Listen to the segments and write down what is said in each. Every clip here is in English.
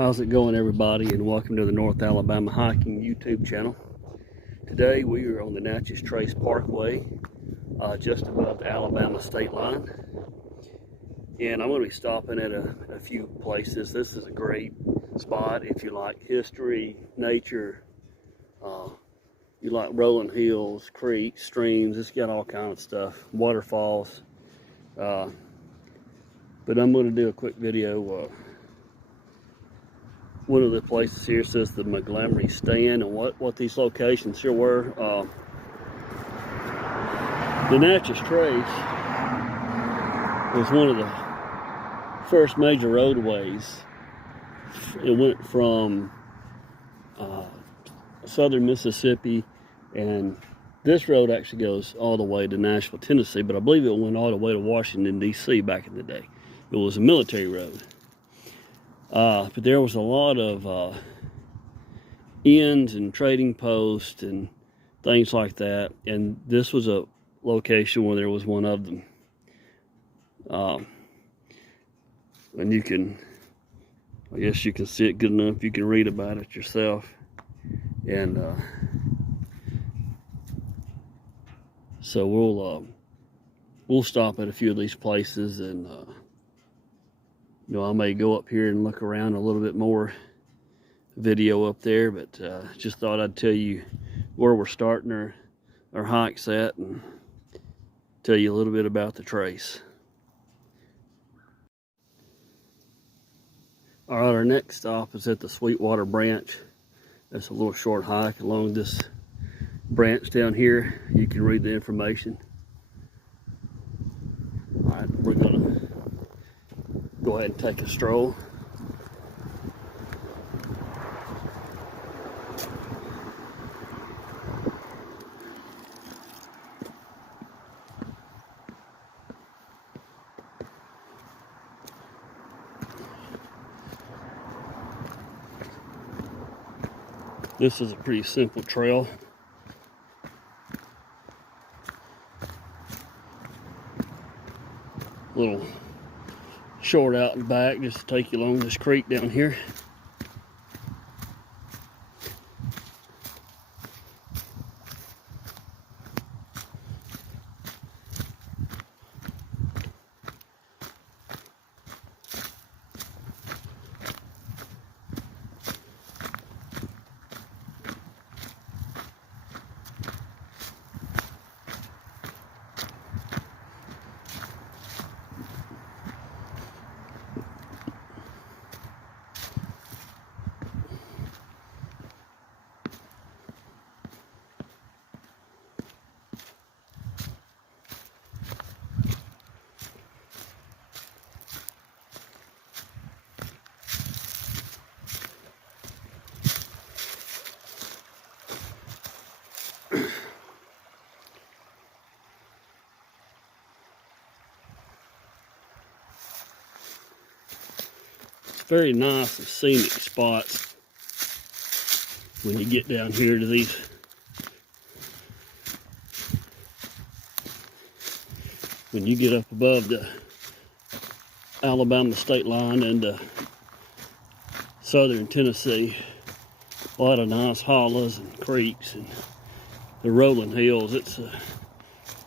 How's it going, everybody, and welcome to the North Alabama Hiking YouTube channel. Today we are on the Natchez Trace Parkway, just above the Alabama state line, and I'm going to be stopping at a few places. This is a great spot if you like history, nature, you like rolling hills, creeks, streams. It's got all kinds of stuff, waterfalls, but I'm going to do a quick video. One of the places here says the Montgomery Stand, and what these locations here were. The Natchez Trace was one of the first major roadways. It went from southern Mississippi, and this road actually goes all the way to Nashville, Tennessee, but I believe it went all the way to Washington, D.C. back in the day. It was a military road. But there was a lot of inns and trading posts and things like that, and this was a location where there was one of them. And you can, I guess you can see it good enough, you can read about it yourself. And so we'll stop at a few of these places, and you know, I may go up here and look around a little bit more video up there, but just thought I'd tell you where we're starting our hikes at and tell you a little bit about the trace. All right, our next stop is at the Sweetwater branch. That's a little short hike along this branch down here. You can read the information. All right, we're gonna go ahead and take a stroll. This is a pretty simple trail. Little short out and back just to take you along this creek down here. Very nice and scenic spots when you get down here to these when you get up above the Alabama state line and southern Tennessee. A lot of nice hollows and creeks and the rolling hills. It's a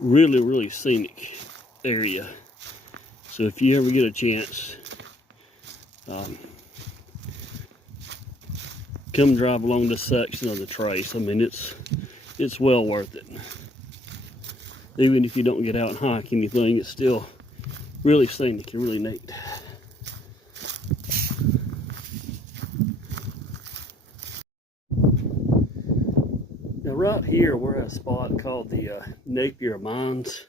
really scenic area. So if you ever get a chance, come drive along this section of the trace. I mean, it's well worth it. Even if you don't get out and hike anything, it's still really scenic and really neat. Now right here we're at a spot called the Napier Mines.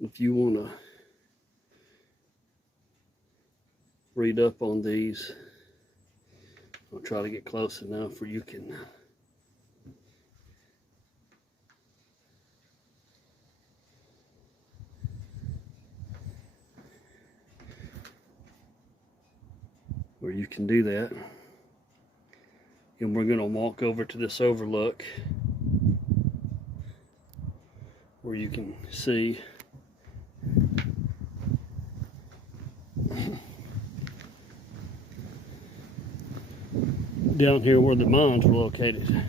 If you want to read up on these, I'll try to get close enough where you can do that. And we're going to walk over to this overlook where you can see down here where the mines were located.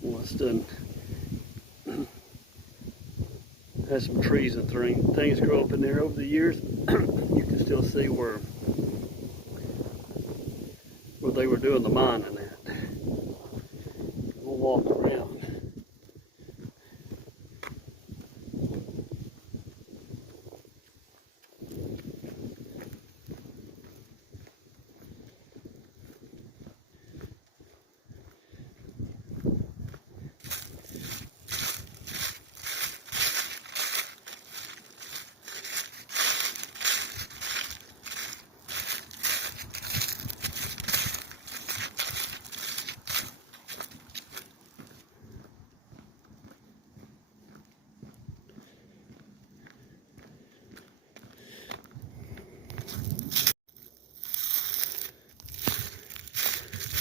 Well, it's done. Has some trees and things grow up in there over the years. You can still see where they were doing the mining at. We'll walk around.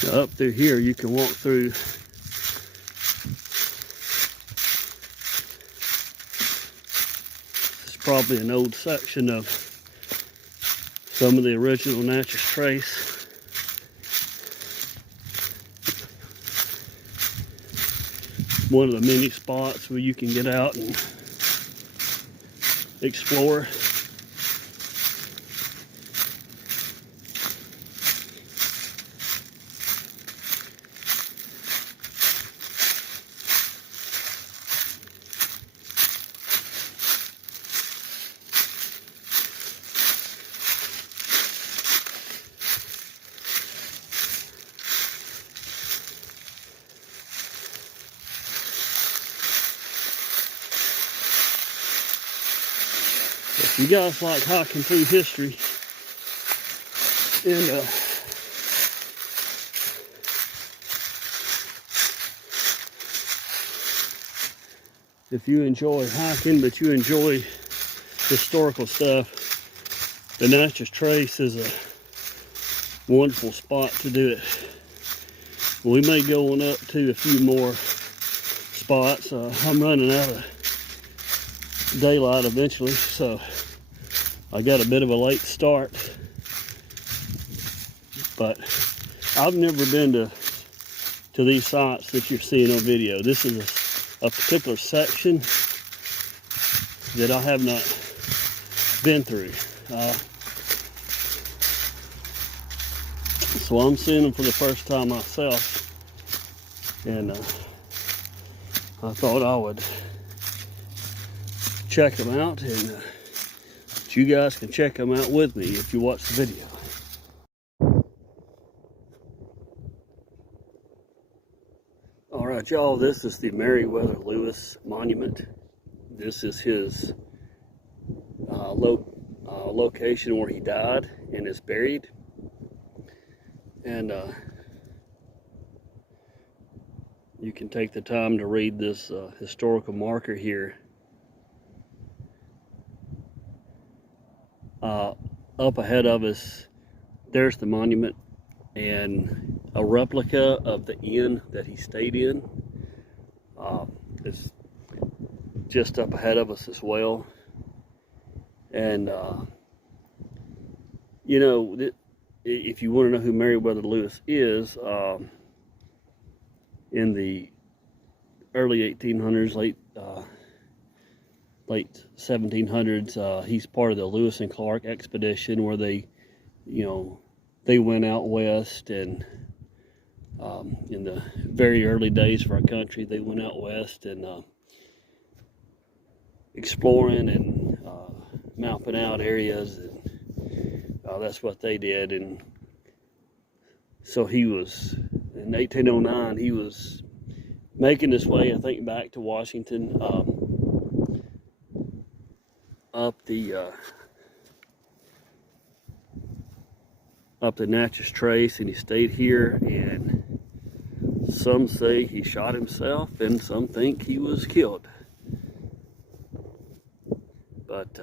Now up through here, you can walk through probably an old section of some of the original Natchez trace. One of the many spots where you can get out and explore. If you guys like hiking through history and if you enjoy hiking but you enjoy historical stuff, the Natchez Trace is a wonderful spot to do it. We may go on up to a few more spots. I'm running out of daylight eventually, so I got a bit of a late start, but I've never been to these sites that you're seeing on video. This is a particular section that I have not been through. So I'm seeing them for the first time myself, and I thought I would check them out, and you guys can check them out with me if you watch the video. All right, y'all, this is the Meriwether Lewis Monument. This is his location where he died and is buried. And you can take the time to read this historical marker here. Up ahead of us, there's the monument and a replica of the inn that he stayed in. It's just up ahead of us as well. And you know, if you want to know who Meriwether Lewis is, in the early 1800s, late 1700s, he's part of the Lewis and Clark expedition where they went out west, and in the very early days of our country, they went out west and exploring and mapping out areas, and that's what they did. And so he was, in 1809, he was making his way, I think, back to Washington, up the Natchez Trace, and he stayed here, and some say he shot himself and some think he was killed. But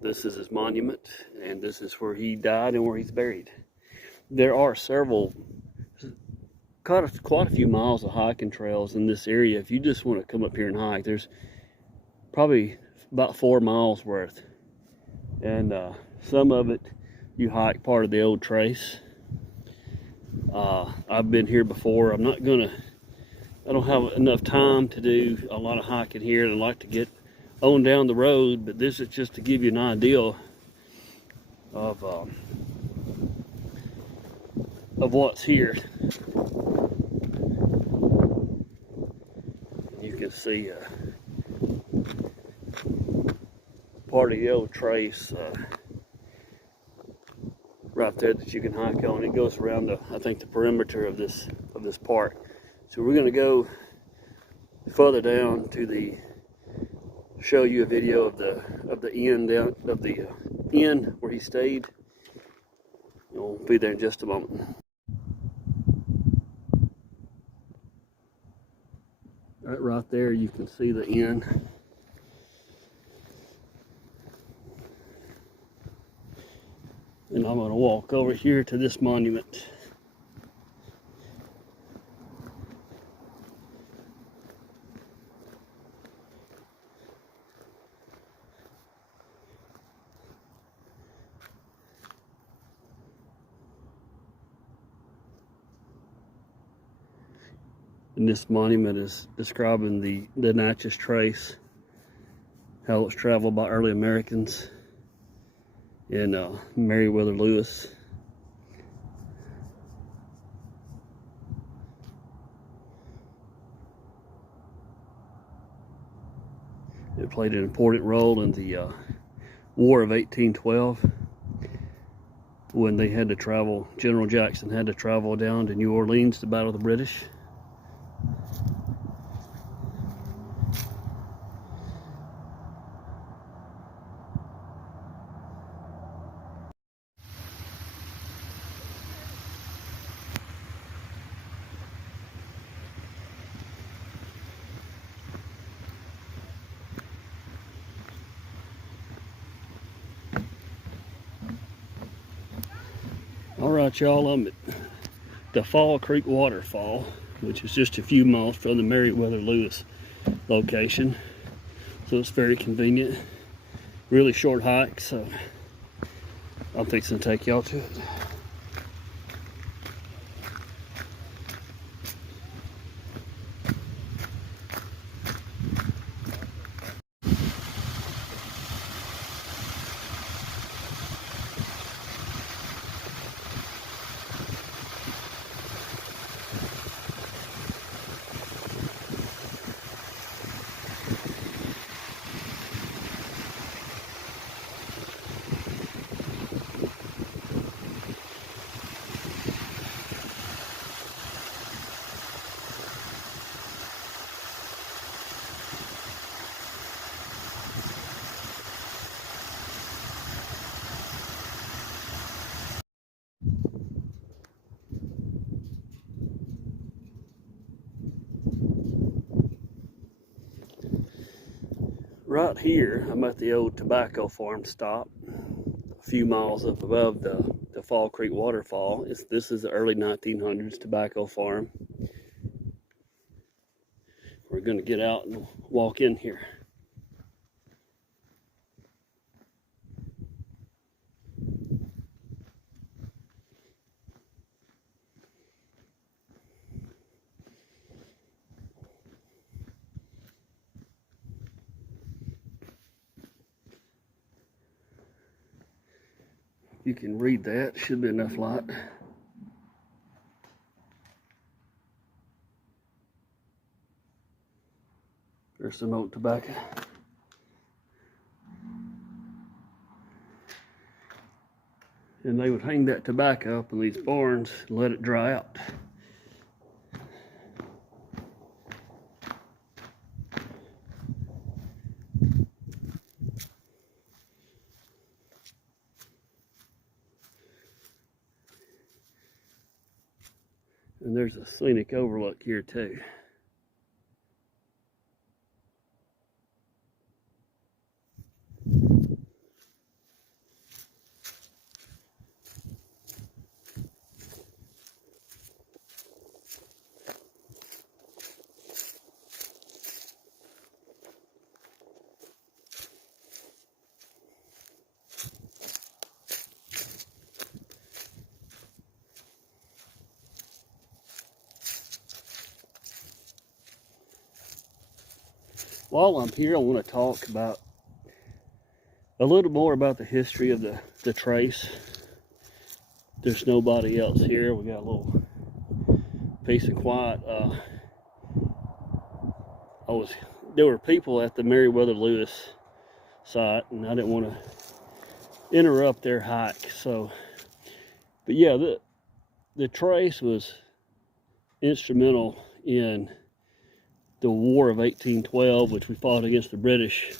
this is his monument, and this is where he died and where he's buried. There are several quite a few miles of hiking trails in this area. If you just want to come up here and hike, there's probably about 4 miles worth. And some of it you hike part of the old trace. I've been here before. I don't have enough time to do a lot of hiking here, and I like to get on down the road, but this is just to give you an idea of what's here. You can see part of the old trace right there that you can hike on. It goes around I think the perimeter of this park. So we're going to go further down to show you a video of the inn where he stayed. We'll be there in just a moment. Right there you can see the inn. And I'm going to walk over here to this monument. And this monument is describing the Natchez Trace, how it was traveled by early Americans in Meriwether Lewis. It played an important role in the War of 1812 when they had to travel. General Jackson had to travel down to New Orleans to battle the British. All right, y'all, I'm at the Fall Creek Waterfall, which is just a few miles from the Meriwether Lewis location. So it's very convenient. Really short hike, so I'm fixing to take y'all to it. Right here, I'm at the old tobacco farm stop, a few miles up above the Fall Creek Waterfall. This is the early 1900s tobacco farm. We're going to get out and walk in here. You can read that, should be enough light. There's some old tobacco. And they would hang that tobacco up in these barns and let it dry out. And there's a scenic overlook here too. while I'm here, I want to talk about a little more about the history of the trace. There's nobody else here. We got a little peace and quiet. There were people at the Meriwether Lewis site, and I didn't want to interrupt their hike. So, but yeah, the trace was instrumental in the War of 1812, which we fought against the British.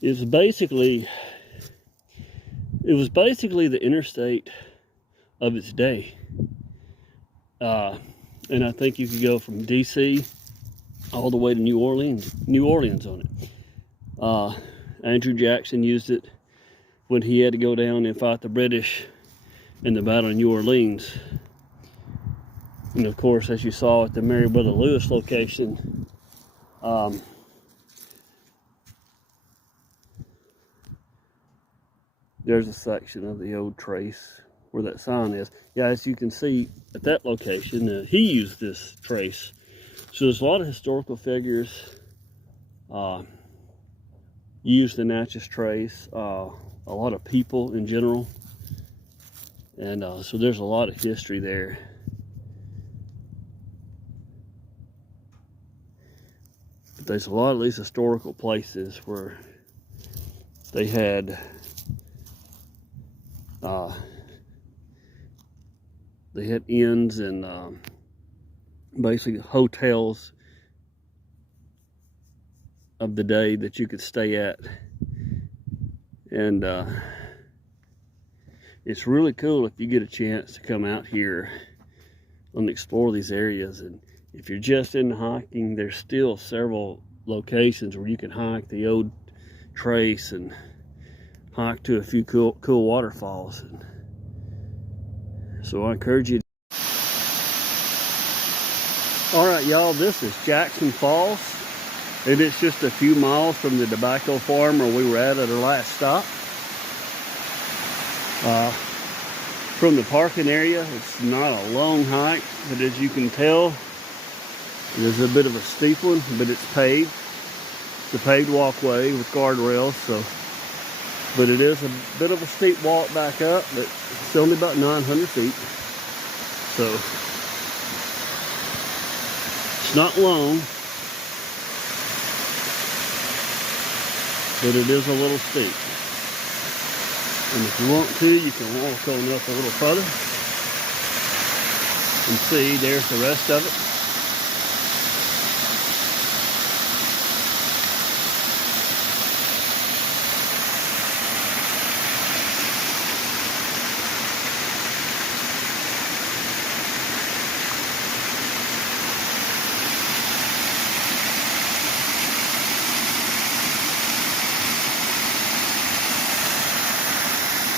It was basically the interstate of its day. And I think you could go from DC all the way to New Orleans on it. Andrew Jackson used it when he had to go down and fight the British in the Battle of New Orleans. And of course, as you saw at the Meriwether Lewis location, there's a section of the old trace where that sign is. Yeah, as you can see at that location, he used this trace. So there's a lot of historical figures use the Natchez trace, a lot of people in general. And so there's a lot of history there. But there's a lot of these historical places where they had inns and basically hotels of the day that you could stay at. And it's really cool if you get a chance to come out here and explore these areas. And if you're just into hiking, there's still several locations where you can hike the old trace and hike to a few cool waterfalls. And so I encourage you. All right, y'all, this is Jackson Falls, and it's just a few miles from the tobacco farm where we were at our last stop. From the parking area, it's not a long hike, but as you can tell, it is a bit of a steep one, but it's paved. It's a paved walkway with guardrails, but it is a bit of a steep walk back up, but it's only about 900 feet. So it's not long, but it is a little steep. And if you want to, you can walk on up a little further and see there's the rest of it.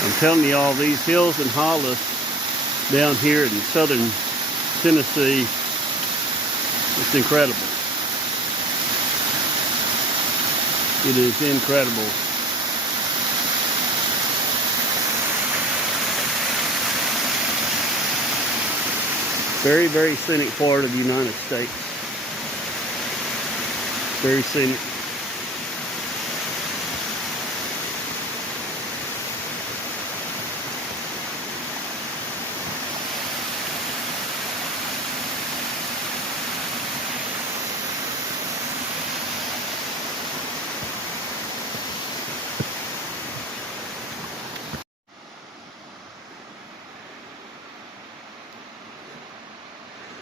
I'm telling you all, these hills and hollows down here in southern Tennessee, it's incredible. It is incredible. Very, very scenic part of the United States. Very scenic.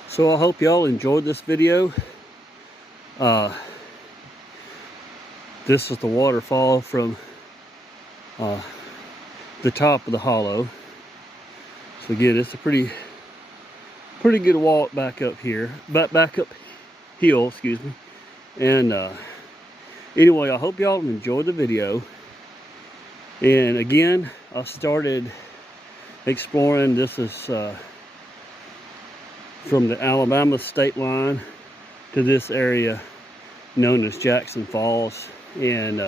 So I hope y'all enjoyed this video. This is the waterfall from the top of the hollow. So again, it's a pretty good walk back up here, back up hill, excuse me. And anyway, I hope y'all enjoyed the video. And again, I started exploring. This is from the Alabama state line to this area known as Jackson Falls, and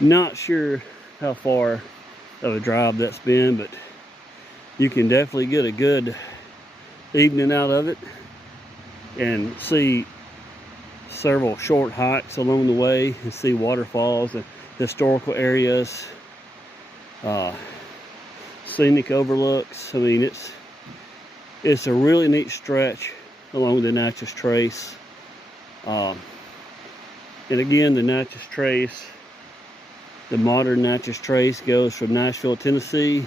not sure how far of a drive that's been, but you can definitely get a good evening out of it and see several short hikes along the way and see waterfalls and historical areas, scenic overlooks. I mean, it's a really neat stretch along the Natchez Trace. And again, the Natchez Trace, the modern Natchez Trace, goes from Nashville, Tennessee,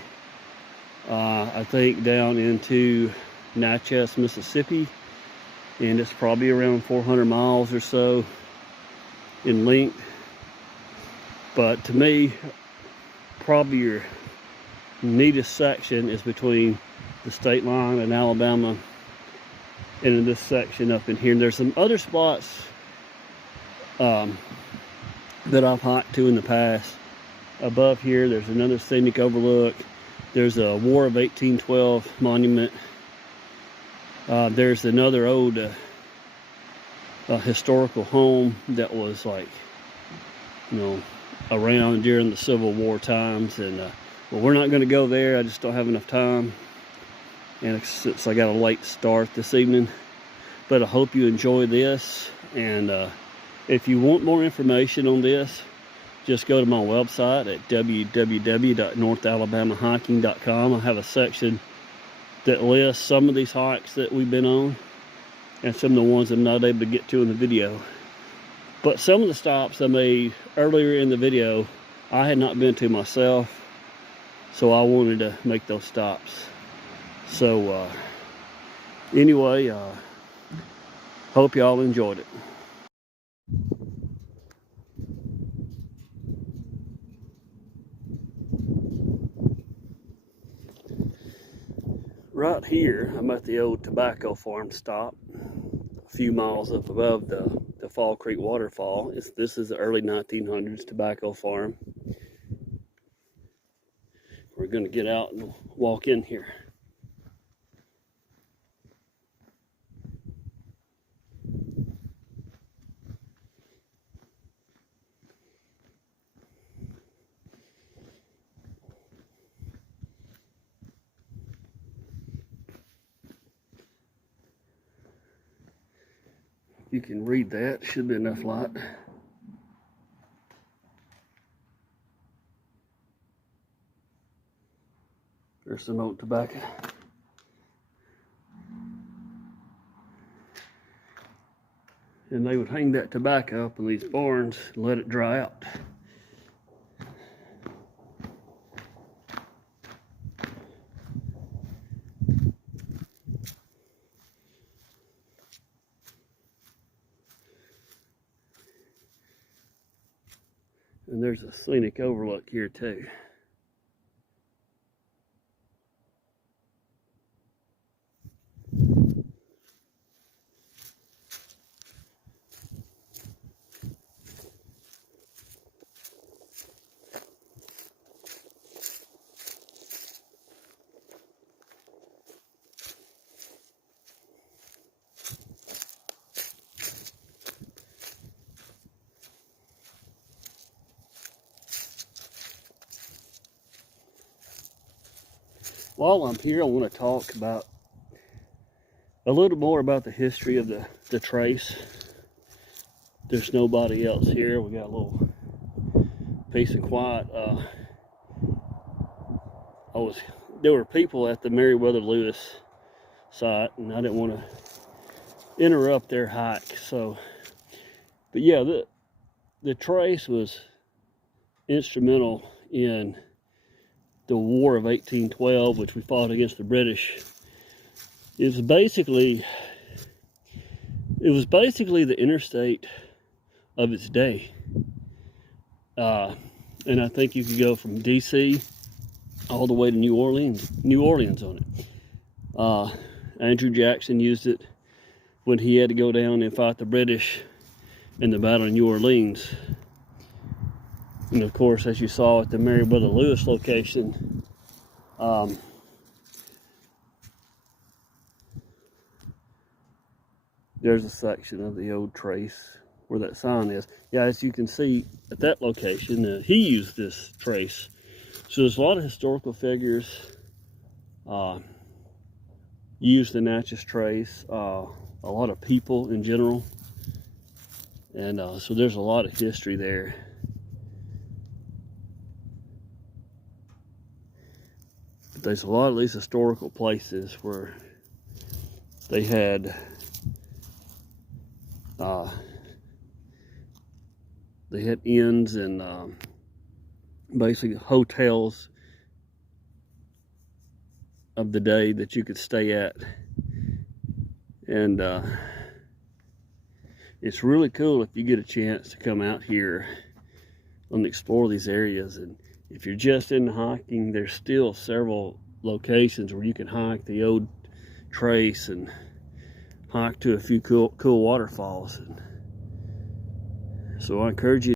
I think down into Natchez, Mississippi, and it's probably around 400 miles or so in length. But to me, probably your neatest section is between the state line and Alabama, and in this section up in here. And there's some other spots that I've hiked to in the past. Above here, there's another scenic overlook. There's a War of 1812 monument. There's another old historical home that was, like, you know, around during the Civil War times. And well, we're not going to go there. I just don't have enough time, and since I got a late start this evening. But I hope you enjoy this, and if you want more information on this, just go to my website at www.northalabamahiking.com. I have a section that lists some of these hikes that we've been on and some of the ones I'm not able to get to in the video. But some of the stops I made earlier in the video, I had not been to myself, so I wanted to make those stops. So anyway, hope y'all enjoyed it. Right here, I'm at the old tobacco farm stop, a few miles up above the Fall Creek waterfall. This is the early 1900s tobacco farm. We're going to get out and walk in here. You can read that, should be enough light. There's some old tobacco. And they would hang that tobacco up in these barns and let it dry out. And there's a scenic overlook here too. While I'm here, I want to talk about a little more about the history of the trace. There's nobody else here. We got a little peace and quiet. There were people at the Meriwether Lewis site, and I didn't want to interrupt their hike. So, but yeah, the trace was instrumental in the War of 1812, which we fought against the British. It was basically the interstate of its day. And I think you could go from DC all the way to New Orleans on it. Andrew Jackson used it when he had to go down and fight the British in the Battle of New Orleans. And of course, as you saw at the Meriwether Lewis location, there's a section of the old trace where that sign is. Yeah, as you can see at that location, he used this trace. So there's a lot of historical figures use the Natchez trace, a lot of people in general. And so there's a lot of history there. But there's a lot of these historical places where they had inns and basically hotels of the day that you could stay at. And it's really cool if you get a chance to come out here and explore these areas. And if you're just into hiking, there's still several locations where you can hike the old trace and hike to a few cool waterfalls. So I encourage you